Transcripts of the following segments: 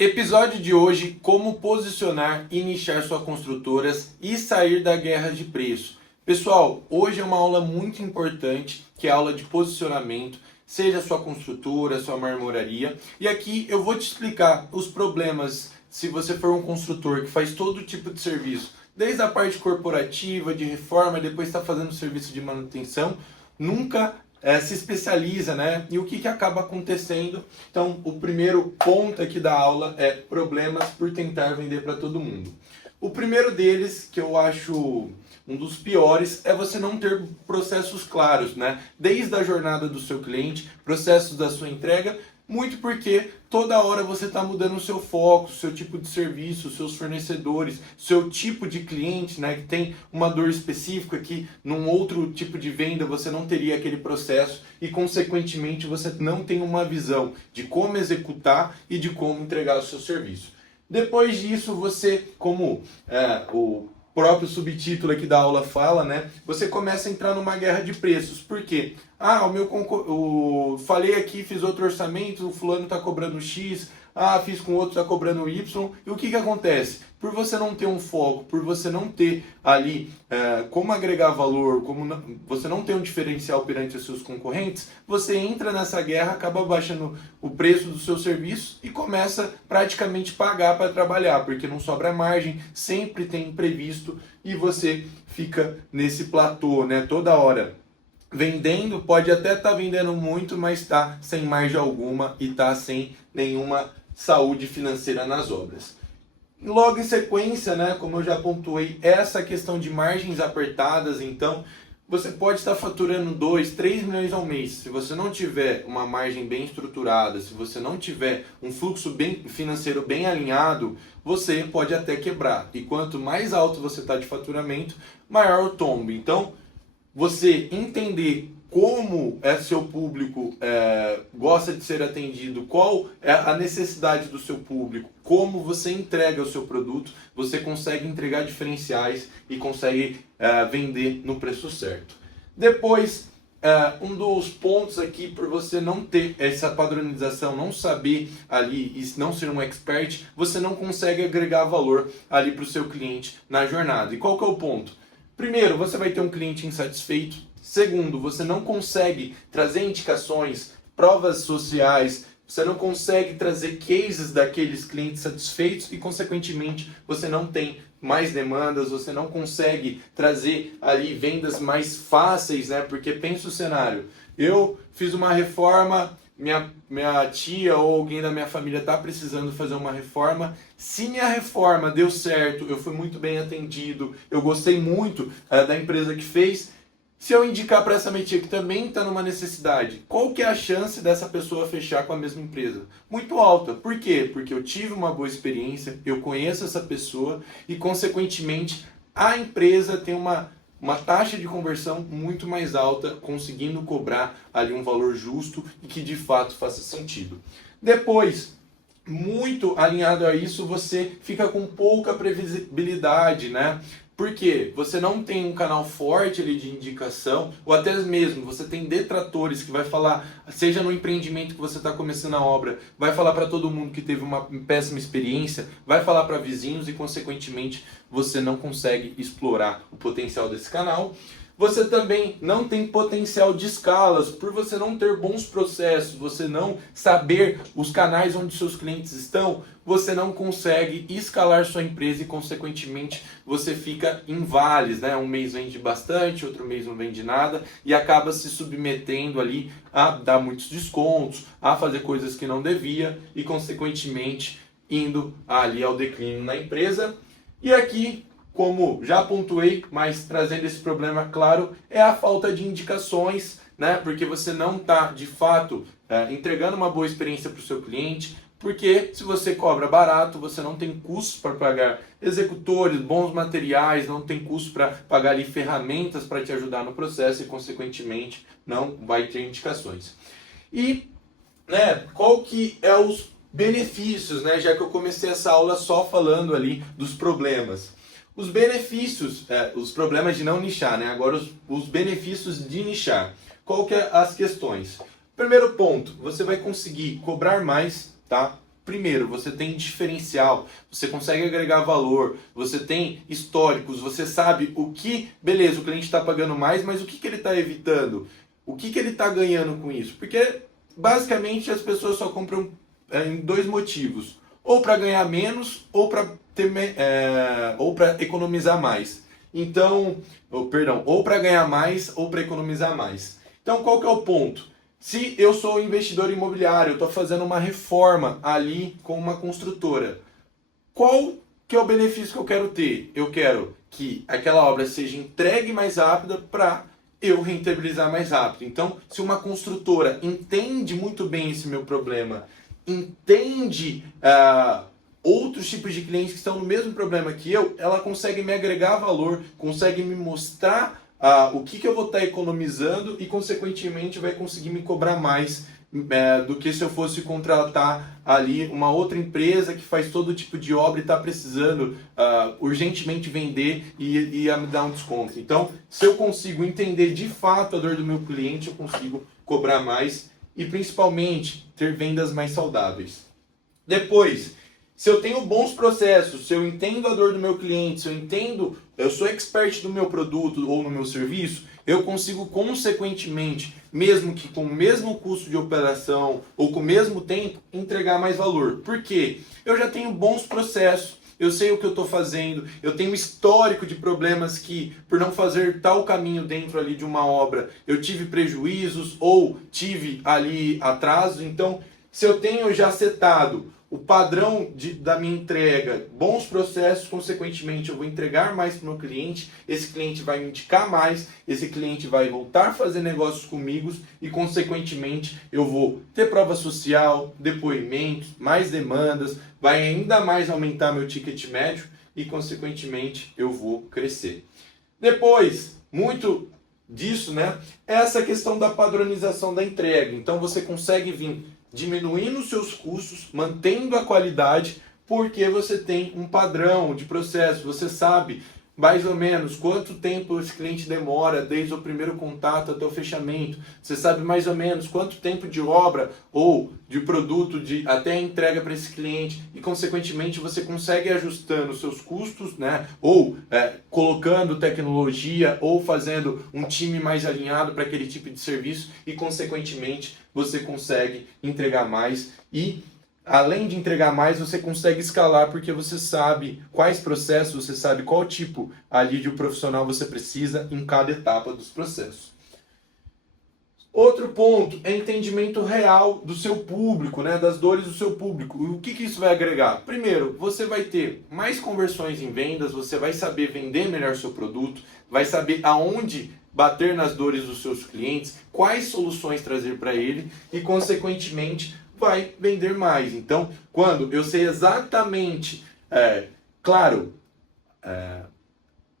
Episódio de hoje, como posicionar e nichar suas construtoras e sair da guerra de preço. Pessoal, hoje é uma aula muito importante, que é a aula de posicionamento, seja sua construtora, sua marmoraria. E aqui eu vou te explicar os problemas se você for um construtor que faz todo tipo de serviço, desde a parte corporativa, de reforma, depois está fazendo serviço de manutenção, nunca se especializa, né? E o que acaba acontecendo? Então, o primeiro ponto aqui da aula é problemas por tentar vender para todo mundo. O primeiro deles, que eu acho um dos piores, é você não ter processos claros, né? Desde a jornada do seu cliente, processos da sua entrega, muito porque toda hora você está mudando o seu foco, o seu tipo de serviço, os seus fornecedores, seu tipo de cliente, né, que tem uma dor específica que num outro tipo de venda você não teria aquele processo e consequentemente você não tem uma visão de como executar e de como entregar o seu serviço. Depois disso você, como o próprio subtítulo aqui da aula fala, né? Você começa a entrar numa guerra de preços. Por quê? Falei aqui, fiz outro orçamento, o fulano está cobrando X, fiz com outro, está cobrando Y. E o que acontece? Por você não ter um foco, por você não ter ali como agregar valor, você não ter um diferencial perante os seus concorrentes, você entra nessa guerra, acaba baixando o preço do seu serviço e começa praticamente pagar para trabalhar, porque não sobra margem, sempre tem imprevisto e você fica nesse platô, né, toda hora. Vendendo, pode até estar vendendo muito, mas está sem margem alguma e está sem nenhuma saúde financeira nas obras. Logo em sequência, né, como eu já pontuei, essa questão de margens apertadas, então você pode estar faturando 2, 3 milhões ao mês. Se você não tiver uma margem bem estruturada, se você não tiver um fluxo financeiro bem alinhado, você pode até quebrar. E quanto mais alto você está de faturamento, maior o tombo. Então, você entender como seu público gosta de ser atendido, qual é a necessidade do seu público, como você entrega o seu produto, você consegue entregar diferenciais e consegue vender no preço certo. Depois, um dos pontos aqui, por você não ter essa padronização, não saber ali e não ser um expert, você não consegue agregar valor ali para o seu cliente na jornada. E qual que é o ponto? Primeiro, você vai ter um cliente insatisfeito. Segundo, você não consegue trazer indicações, provas sociais, você não consegue trazer cases daqueles clientes satisfeitos e, consequentemente, você não tem mais demandas, você não consegue trazer ali vendas mais fáceis, né? Porque pensa o cenário, eu fiz uma reforma, minha tia ou alguém da minha família está precisando fazer uma reforma. Se minha reforma deu certo, eu fui muito bem atendido, eu gostei muito da empresa que fez. Se eu indicar para essa minha tia que também está numa necessidade, qual que é a chance dessa pessoa fechar com a mesma empresa? Muito alta. Por quê? Porque eu tive uma boa experiência, eu conheço essa pessoa e, consequentemente, a empresa tem uma taxa de conversão muito mais alta, conseguindo cobrar ali um valor justo e que de fato faça sentido. Depois, muito alinhado a isso, você fica com pouca previsibilidade, né? Porque você não tem um canal forte ali de indicação, ou até mesmo você tem detratores que vai falar, seja no empreendimento que você está começando a obra, vai falar para todo mundo que teve uma péssima experiência, vai falar para vizinhos e, consequentemente, você não consegue explorar o potencial desse canal. Você também não tem potencial de escalas, por você não ter bons processos, você não saber os canais onde seus clientes estão, você não consegue escalar sua empresa e, consequentemente, você fica em vales, né? Um mês vende bastante, outro mês não vende nada e acaba se submetendo ali a dar muitos descontos, a fazer coisas que não devia e, consequentemente, indo ali ao declínio na empresa. E aqui, como já pontuei, mas trazendo esse problema claro, é a falta de indicações, né? Porque você não está, de fato, entregando uma boa experiência para o seu cliente, porque se você cobra barato, você não tem custos para pagar executores, bons materiais, não tem custo para pagar ali ferramentas para te ajudar no processo e, consequentemente, não vai ter indicações. E, né, qual que é os benefícios, né? Já que eu comecei essa aula só falando ali dos problemas. Os benefícios, os problemas de não nichar, né? Agora os benefícios de nichar. Qual que é as questões? Primeiro ponto, você vai conseguir cobrar mais, tá? primeiro, você tem diferencial, você consegue agregar valor, você tem históricos, você sabe o que, beleza, o cliente está pagando mais, mas o que ele está evitando? O que ele está ganhando com isso? Porque basicamente as pessoas só compram em dois motivos, ou para ganhar menos, ou para ou para economizar mais. Então, ou para ganhar mais, ou para economizar mais. Então, qual que é o ponto? Se eu sou investidor imobiliário, eu estou fazendo uma reforma ali com uma construtora, qual que é o benefício que eu quero ter? Eu quero que aquela obra seja entregue mais rápida para eu rentabilizar mais rápido. Então, se uma construtora entende muito bem esse meu problema, entende outros tipos de clientes que estão no mesmo problema que eu, ela consegue me agregar valor, consegue me mostrar o que eu vou estar economizando e, consequentemente, vai conseguir me cobrar mais do que se eu fosse contratar ali uma outra empresa que faz todo tipo de obra e está precisando urgentemente vender e me dar um desconto. Então, se eu consigo entender de fato a dor do meu cliente, eu consigo cobrar mais e, principalmente, ter vendas mais saudáveis. Depois, se eu tenho bons processos, se eu entendo a dor do meu cliente, se eu sou expert do meu produto ou no meu serviço, eu consigo, consequentemente, mesmo que com o mesmo custo de operação ou com o mesmo tempo, entregar mais valor. Por quê? Eu já tenho bons processos, eu sei o que eu estou fazendo, eu tenho histórico de problemas que, por não fazer tal caminho dentro ali de uma obra, eu tive prejuízos ou tive ali atrasos. Então, se eu tenho já setado o padrão da minha entrega, bons processos, consequentemente eu vou entregar mais para o meu cliente, esse cliente vai me indicar mais, esse cliente vai voltar a fazer negócios comigo e, consequentemente, eu vou ter prova social, depoimentos, mais demandas, vai ainda mais aumentar meu ticket médio e, consequentemente, eu vou crescer. Depois, muito disso, né, é essa questão da padronização da entrega. Então, você consegue vir diminuindo os seus custos, mantendo a qualidade, porque você tem um padrão de processo, você sabe mais ou menos quanto tempo esse cliente demora desde o primeiro contato até o fechamento, você sabe mais ou menos quanto tempo de obra ou de produto até a entrega para esse cliente e, consequentemente, você consegue ir ajustando os seus custos, né? Ou colocando tecnologia ou fazendo um time mais alinhado para aquele tipo de serviço e, consequentemente, você consegue entregar mais e, além de entregar mais, você consegue escalar porque você sabe quais processos, você sabe qual tipo ali de profissional você precisa em cada etapa dos processos. Outro ponto é entendimento real do seu público, né, das dores do seu público. E o que isso vai agregar? Primeiro, você vai ter mais conversões em vendas, você vai saber vender melhor seu produto, vai saber aonde bater nas dores dos seus clientes, quais soluções trazer para ele e, consequentemente, vai vender mais. Então, quando eu sei exatamente,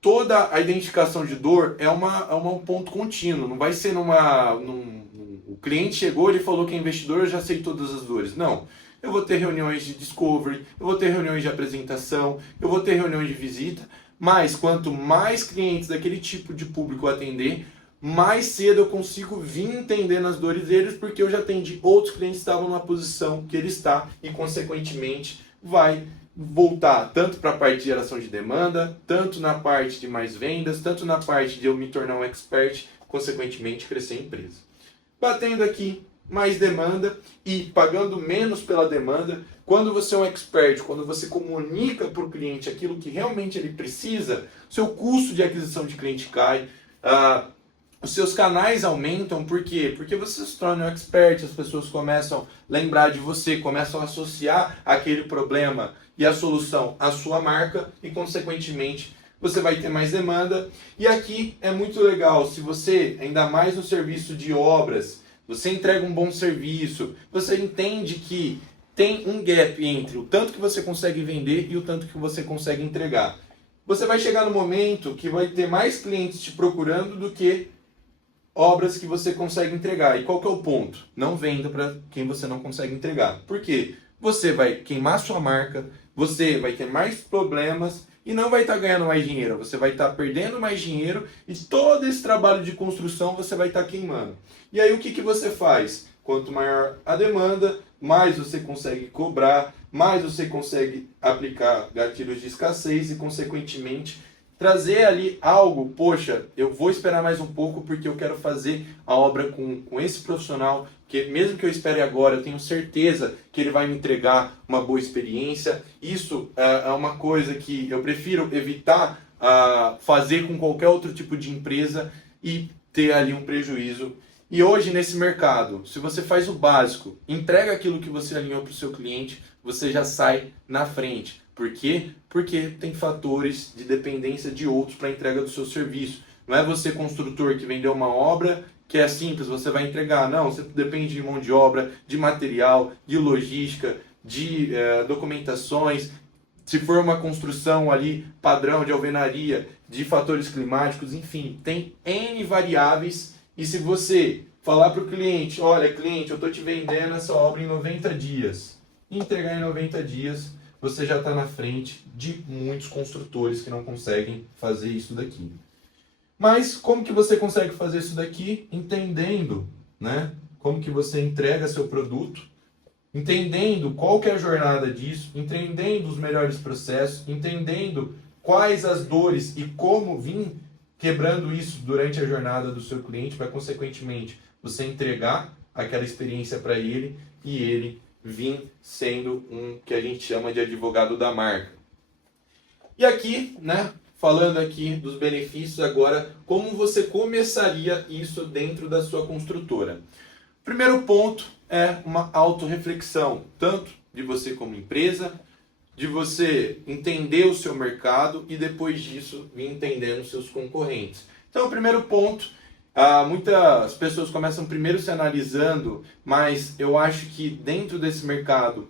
toda a identificação de dor é um ponto contínuo, não vai ser o cliente chegou, ele falou que é investidor, eu já sei todas as dores. Não, eu vou ter reuniões de discovery, eu vou ter reuniões de apresentação, eu vou ter reuniões de visita, mas quanto mais clientes daquele tipo de público eu atender, mais cedo eu consigo vir entendendo as dores deles, porque eu já atendi outros clientes que estavam na posição que ele está e, consequentemente, vai voltar tanto para a parte de geração de demanda, tanto na parte de mais vendas, tanto na parte de eu me tornar um expert, consequentemente, crescer a empresa. Batendo aqui mais demanda e pagando menos pela demanda, quando você é um expert, quando você comunica para o cliente aquilo que realmente ele precisa, seu custo de aquisição de cliente cai, os seus canais aumentam. Por quê? Porque você se torna um expert, as pessoas começam a lembrar de você, começam a associar aquele problema e a solução à sua marca e, consequentemente, você vai ter mais demanda. E aqui é muito legal, se você, ainda mais no serviço de obras, você entrega um bom serviço, você entende que tem um gap entre o tanto que você consegue vender e o tanto que você consegue entregar. Você vai chegar no momento que vai ter mais clientes te procurando do que obras que você consegue entregar. E qual que é o ponto? Não venda para quem você não consegue entregar. Por quê? Você vai queimar sua marca, você vai ter mais problemas e não vai estar ganhando mais dinheiro. Você vai estar perdendo mais dinheiro e todo esse trabalho de construção você vai estar queimando. E aí o que você faz? quanto maior a demanda, mais você consegue cobrar, mais você consegue aplicar gatilhos de escassez e, consequentemente, trazer ali algo, poxa, eu vou esperar mais um pouco porque eu quero fazer a obra com esse profissional, que mesmo que eu espere agora, eu tenho certeza que ele vai me entregar uma boa experiência. Isso é uma coisa que eu prefiro evitar fazer com qualquer outro tipo de empresa e ter ali um prejuízo. E hoje nesse mercado, se você faz o básico, entrega aquilo que você alinhou para o seu cliente, você já sai na frente. Por quê? Porque tem fatores de dependência de outros para a entrega do seu serviço. Não é você, construtor, que vendeu uma obra que é simples, você vai entregar. Não, você depende de mão de obra, de material, de logística, de documentações. Se for uma construção ali, padrão de alvenaria, de fatores climáticos, enfim, tem N variáveis. E se você falar para o cliente, olha, cliente, eu estou te vendendo essa obra em 90 dias, e entregar em 90 dias, você já está na frente de muitos construtores que não conseguem fazer isso daqui. Mas como que você consegue fazer isso daqui? Entendendo, né? Como que você entrega seu produto, entendendo qual que é a jornada disso, entendendo os melhores processos, entendendo quais as dores e como vir quebrando isso durante a jornada do seu cliente, para consequentemente você entregar aquela experiência para ele e ele vir sendo um que a gente chama de advogado da marca. E aqui, né, falando aqui dos benefícios agora, como você começaria isso dentro da sua construtora? Primeiro ponto é uma autorreflexão, tanto de você como empresa, de você entender o seu mercado e depois disso vir entendendo os seus concorrentes. Então, o primeiro ponto, muitas pessoas começam primeiro se analisando, mas eu acho que dentro desse mercado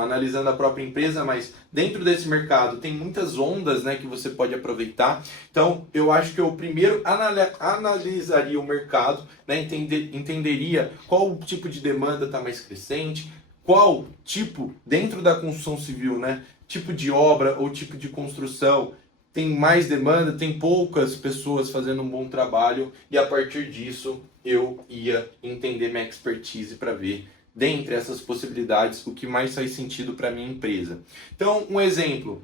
analisando a própria empresa, mas dentro desse mercado tem muitas ondas, né, que você pode aproveitar. Então, eu acho que eu primeiro analisaria o mercado, né, entenderia qual tipo de demanda está mais crescente, qual tipo, dentro da construção civil, né, tipo de obra ou tipo de construção tem mais demanda, tem poucas pessoas fazendo um bom trabalho, e a partir disso eu ia entender minha expertise para ver, dentre essas possibilidades, o que mais faz sentido para a minha empresa. Então, um exemplo,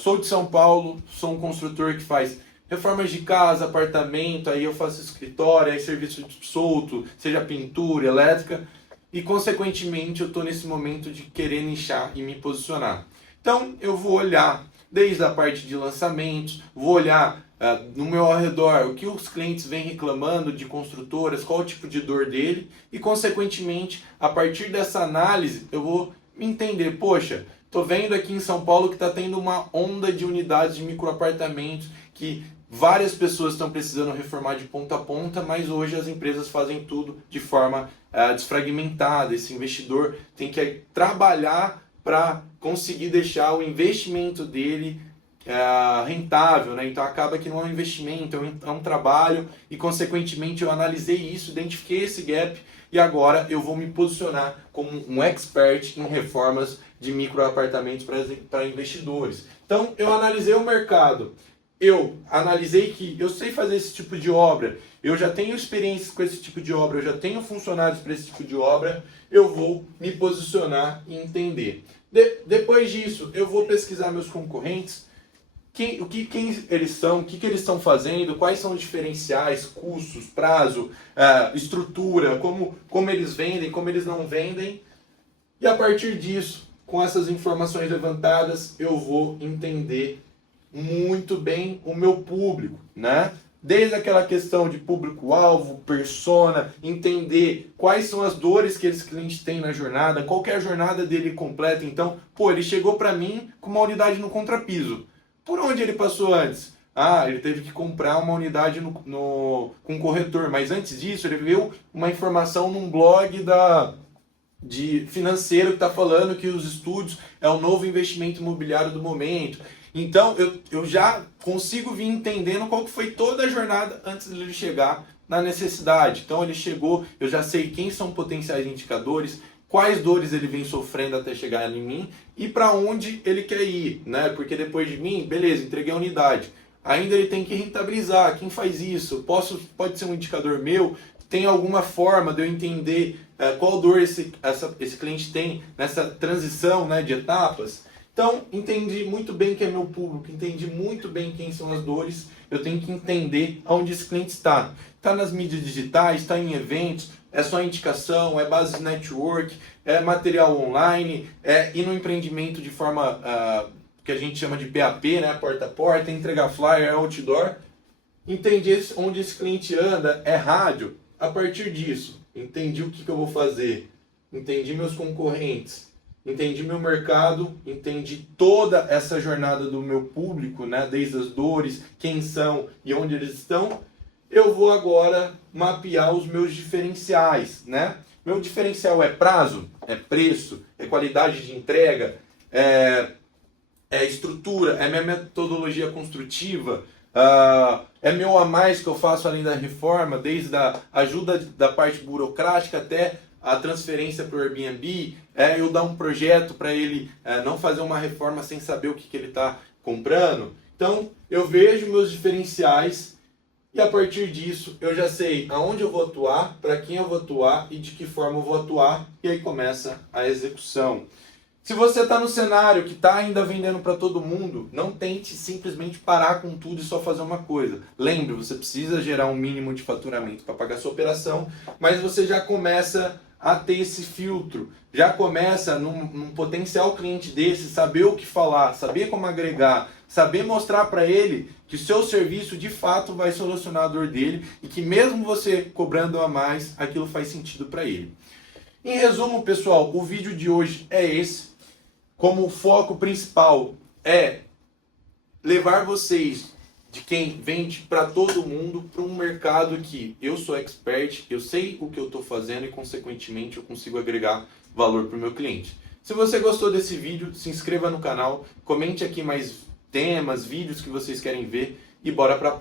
sou de São Paulo, sou um construtor que faz reformas de casa, apartamento, aí eu faço escritório, aí serviço solto, seja pintura, elétrica, e consequentemente eu estou nesse momento de querer nichar e me posicionar. Então, eu vou olhar desde a parte de lançamentos, vou olhar no meu ao redor o que os clientes vêm reclamando de construtoras, qual o tipo de dor dele, e consequentemente, a partir dessa análise, eu vou entender, poxa, estou vendo aqui em São Paulo que está tendo uma onda de unidades de microapartamentos, que várias pessoas estão precisando reformar de ponta a ponta, mas hoje as empresas fazem tudo de forma desfragmentada. Esse investidor tem que trabalhar para conseguir deixar o investimento dele rentável, né? Então acaba que não é um investimento, é um trabalho, e consequentemente eu analisei isso, identifiquei esse gap e agora eu vou me posicionar como um expert em reformas de microapartamentos para investidores. Então eu analisei o mercado, eu analisei que eu sei fazer esse tipo de obra, eu já tenho experiência com esse tipo de obra, eu já tenho funcionários para esse tipo de obra, eu vou me posicionar e entender. Depois disso, eu vou pesquisar meus concorrentes, quem eles são, o que eles estão fazendo, quais são os diferenciais, custos, prazo, estrutura, como eles vendem, como eles não vendem. E a partir disso, com essas informações levantadas, eu vou entender muito bem o meu público, né? Desde aquela questão de público-alvo, persona, entender quais são as dores que esse cliente tem na jornada, qual que é a jornada dele completa. Então, ele chegou para mim com uma unidade no contrapiso. Por onde ele passou antes? Ele teve que comprar uma unidade com um corretor, mas antes disso ele viu uma informação num blog de financeiro que está falando que os estúdios é o novo investimento imobiliário do momento. Então eu já consigo vir entendendo qual que foi toda a jornada antes de ele chegar na necessidade. Então ele chegou, eu já sei quem são potenciais indicadores, quais dores ele vem sofrendo até chegar em mim e para onde ele quer ir, né? Porque depois de mim, beleza, entreguei a unidade. ainda ele tem que rentabilizar. Quem faz isso? Pode ser um indicador meu? Tem alguma forma de eu entender qual dor esse cliente tem nessa transição, né, de etapas? Então, entendi muito bem quem é meu público, entendi muito bem quem são as dores, eu tenho que entender onde esse cliente está. Está nas mídias digitais, está em eventos, é só indicação, é base de network, é material online, é ir no empreendimento de forma que a gente chama de PAP, né, porta a porta, entregar flyer, outdoor. Entendi onde esse cliente anda, é rádio. A partir disso, entendi o que eu vou fazer, entendi meus concorrentes, entendi meu mercado, entendi toda essa jornada do meu público, né? Desde as dores, quem são e onde eles estão. Eu vou agora mapear os meus diferenciais, né? Meu diferencial é prazo, é preço, é qualidade de entrega, é estrutura, é minha metodologia construtiva, é meu a mais que eu faço além da reforma, desde a ajuda da parte burocrática até a transferência para o Airbnb, eu dar um projeto para ele não fazer uma reforma sem saber o que ele está comprando. Então, eu vejo meus diferenciais e a partir disso eu já sei aonde eu vou atuar, para quem eu vou atuar e de que forma eu vou atuar, e aí começa a execução. Se você está no cenário que está ainda vendendo para todo mundo, não tente simplesmente parar com tudo e só fazer uma coisa. Lembre, você precisa gerar um mínimo de faturamento para pagar sua operação, mas você já começa a ter esse filtro, já começa num potencial cliente desse, saber o que falar, saber como agregar, saber mostrar para ele que o seu serviço de fato vai solucionar a dor dele e que mesmo você cobrando a mais, aquilo faz sentido para ele. Em resumo, pessoal, o vídeo de hoje é esse. Como o foco principal é levar vocês de quem vende para todo mundo para um mercado que eu sou expert, eu sei o que eu estou fazendo e consequentemente eu consigo agregar valor para o meu cliente. Se você gostou desse vídeo, se inscreva no canal, comente aqui mais temas, vídeos que vocês querem ver e bora para a próxima.